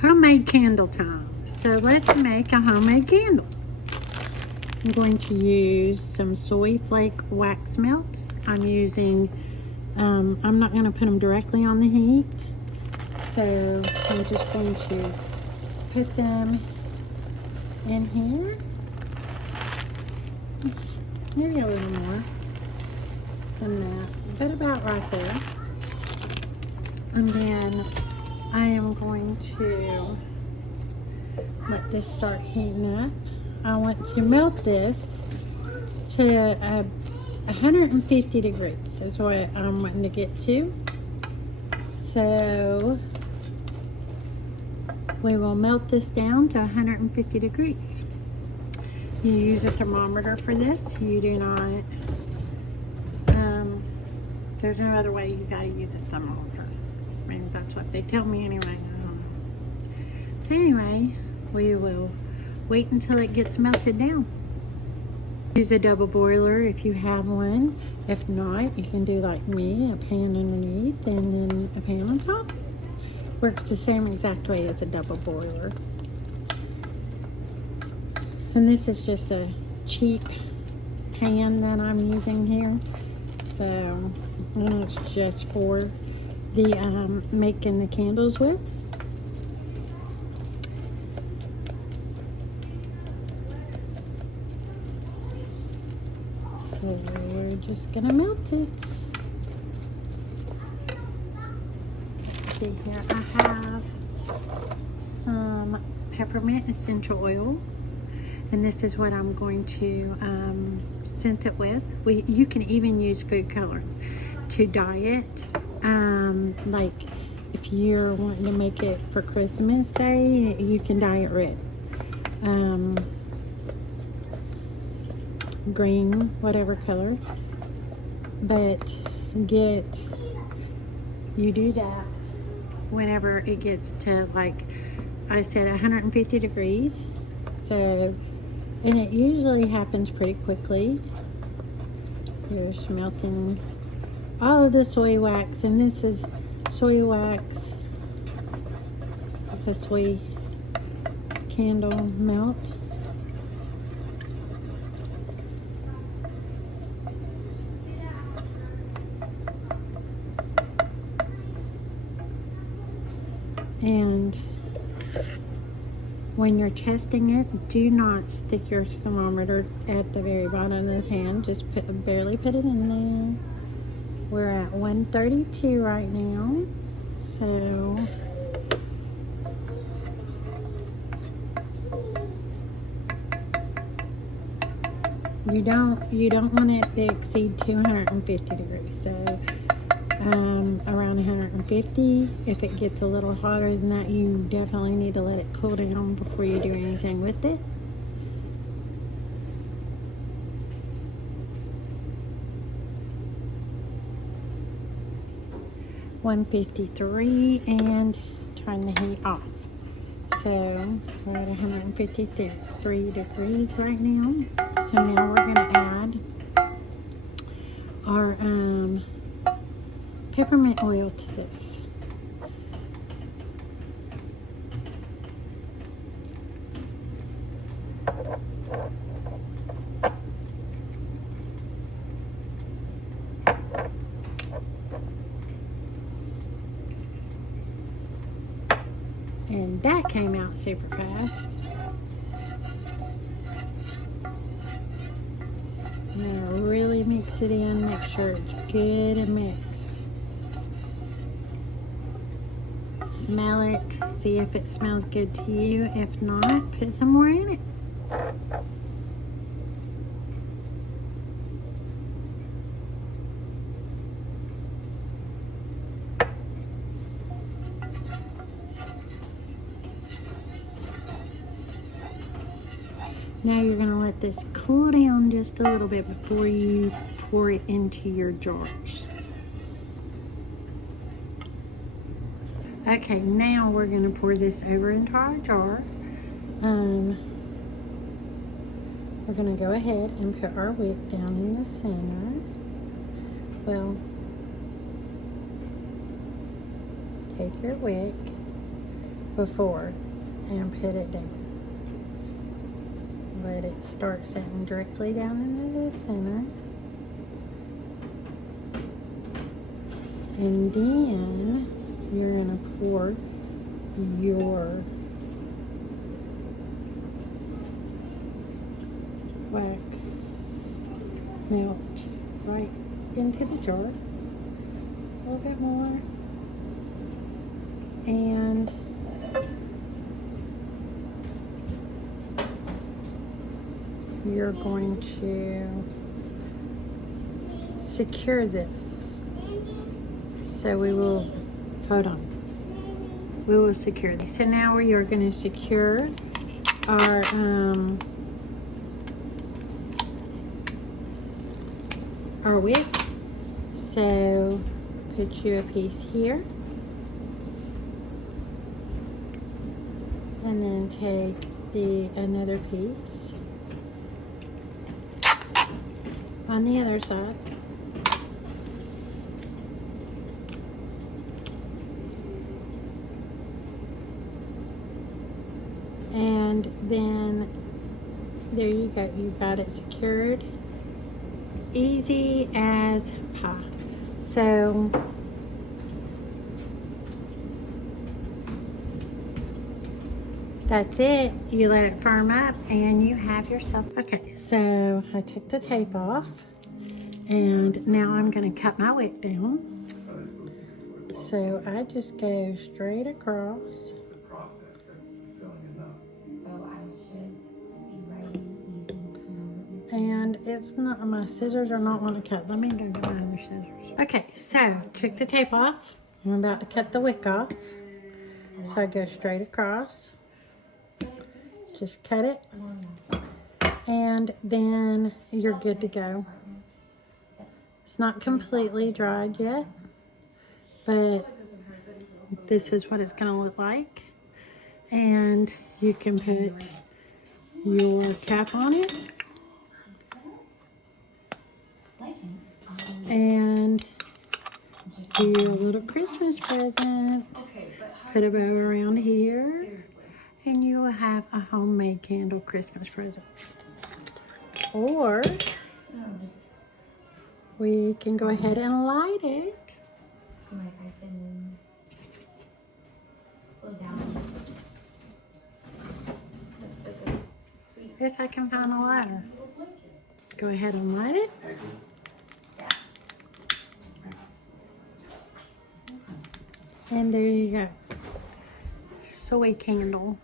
Homemade candle time. So let's make a homemade candle. I'm going to use some soy flake wax melts. I'm using, I'm not going to put them directly on the heat. So I'm just going to put them in here. Maybe a little more than that, but about right there. And then I am going to let this start heating up. I want to melt this to 150 degrees is what I'm wanting to get to. So we will melt this down to 150 degrees. You use a thermometer for this. You do not, there's no other way. You gotta use a thermometer. I mean, that's what they tell me anyway. I don't know. So anyway, we will wait until it gets melted down. Use a double boiler if you have one. If not, you can do like me, a pan underneath and then a pan on top. Works the same exact way as a double boiler. And this is just a cheap pan that I'm using here. So it's just for the making the candles with. So we're just gonna melt it. Let's see here. I have some peppermint essential oil, and this is what I'm going to scent it with. You can even use food color to dye it. Like if you're wanting to make it for Christmas, say, you can dye it red, green, whatever color. But you do that whenever it gets to, like I said, 150 degrees. So, and it usually happens pretty quickly. You're melting all of the soy wax, and this is soy wax. It's a soy candle melt. And when you're testing it, do not stick your thermometer at the very bottom of the pan. Just barely put it in there. We're at 132 right now. So you don't want it to exceed 250 degrees. So around 150. If it gets a little hotter than that, you definitely need to let it cool down before you do anything with it. $153, and turn the heat off. So we're at 153 degrees right now. So now we're going to add our peppermint oil to this. And that came out super fast. Now really mix it in, make sure it's good and mixed. Smell it, see if it smells good to you. If not, put some more in it. Now you're going to let this cool down just a little bit before you pour it into your jars. Okay, now we're going to pour this over into our jar. We're going to go ahead and put our wick down in the center. Well, take your wick before and put it down. Let it start setting directly down into the center. And then you're going to pour your wax melt right into the jar. A little bit more. And you're going to secure this. So we will, hold on. We will secure this. So now we are going to secure our wick. So put you a piece here. And then take another piece on the other side. And then there you go, you've got it secured. Easy as pie. So that's it. You let it firm up and you have yourself. Okay, so I took the tape off and now I'm going to cut my wick down. So I just go straight across. And it's not, my scissors are not going to cut. Let me go get my other scissors. Okay, so took the tape off. I'm about to cut the wick off. So I go straight across. Just cut it. And then you're good to go. It's not completely dried yet, but this is what it's going to look like. And you can put your cap on it. And do your little Christmas present. Put a bow around here. And you will have a homemade candle Christmas present. Or we can go ahead and light it. If I can find a lighter. Go ahead and light it. And there you go. Soy candle.